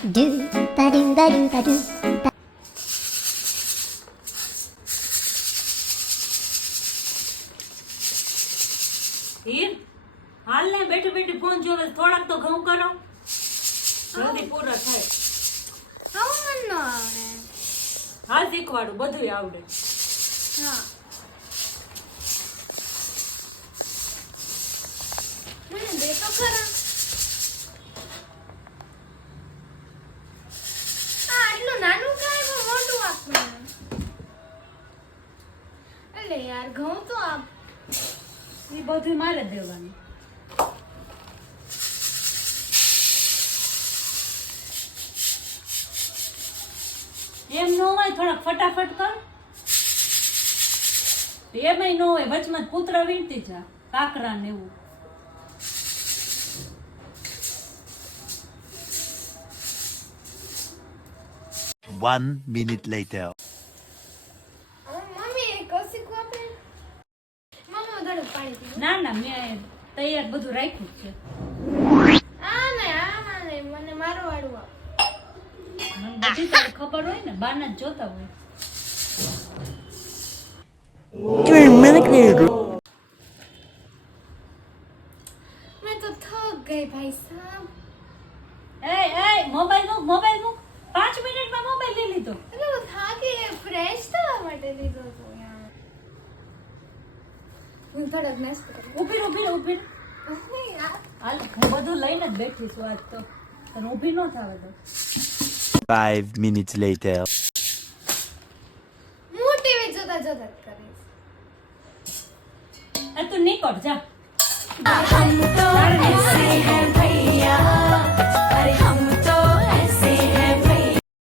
Do ba do ba do ba do. Heer હાલ ને બેઠી બેઠી ફોન જોવે થોડાક તો ઘઉં કરો જલ્દી પૂરા થાય આવું મન ન આવડે હાલ શીખવાડું બધું આવડે હા મને દે તો ખરા આટલું નાનું કાય પણ મોટું આપવું એટલે યાર ઘઉં તો આપ એ બધું મારે દેવાનું એમ ન હોય થોડાક ફટાફટ કર એમાંય ન હોય વચમાં કૂતરા વીણતી જા કાકરા ને એવું One minute later. Mummy Kaushik વાપરે મમ્મી ઘણું પાણી પીવું ના ના મેં તૈયાર બધું રાખ્યું જ છે આ ને મને મારું વાળું આપ મને બધી તારી ખબર હોય ને બાના જ જોતા હોય मैं तो थक गई भाई साहब એ મોબાઈલ મૂક 5 મિનિટમાં મોબાઈલ લઈ લીધો अरे वो था कि फ्रेश થવા માટે લીધો તો યાર હું થોડોક નાસ્તો કરું ઊભી નહીં યાર હાલ હું બધું લઈને જ બેઠી છું આજ તો તને ઊભી ન થાવે તો 5 minutes later. હું ટીવી જોતા જોતા જ કરીશ તું નીકળ જા